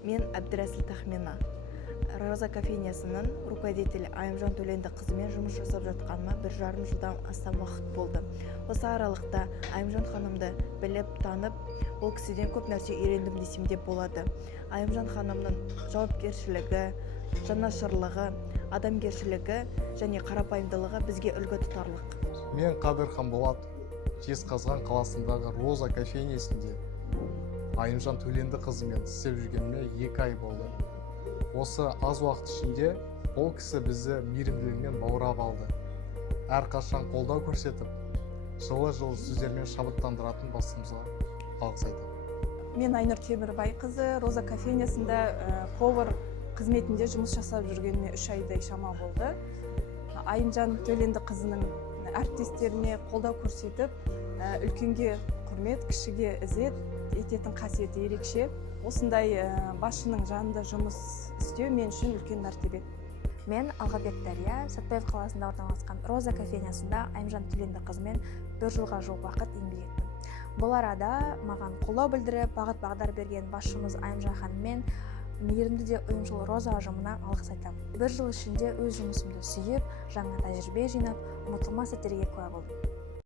Мен Әбдірәсіл Тахмина. Роза кофейнясының руководителі Айымжан Төленді қызымен жұмыс жасап жатқаныма 1,5 жылдан астам уақыт болды. Осы аралықта Айымжан ханымды біліп, танып, ол кісіден көп нәрсе үйрендім десем де болады. Айымжан ханымның жауапкершілігі, жанашырлығы, адамгершілігі және қарапайымдылығы бізге үлгі тұтарлық. Мен Қадырхан Болат, Жезқазған қаласындағы Роза кофейнясында Айымжан Төленді қызымен істеп жүргеніме 2 ай болды. Осы аз уақыт ішінде ол кісі бізді мейірімділігімен баурап алды. Әрқашан қолдау көрсетіп, жылы сөздермен шабыттандыратын басымызға алғыс айтамын. Мен Айнұр Темірбай қызы Роза кофейнясында повар қызметінде жұмыс жасап жүргеніме 3 айдай шама болды. Айымжан Төленді қызының әріптестеріне қолдау көрсетіп, үлкенге құрмет, кішіге ізет ететін қасиеті ерекше. Осындай басшының жанында жұмыс істеу мен үшін үлкен мәртебе. Мен Алғабек Дария, Сәтпаев қаласында орналасқан Роза кофейнясында Айымжан Төленді қызымен 1 жылға жуық уақыт еңбек еттім. Бұл арада маған қолдау білдіріп, бағыт-бағдар берген басшымыз Айымжан ханыммен мейірімді де ұйымшыл Роза ұжымына алғыс айтамын. 1 жыл ішінде өз жұмысымды сүйіп, жаңа тәжірибе жинап, ұмытылмас сәттерге куә болдым.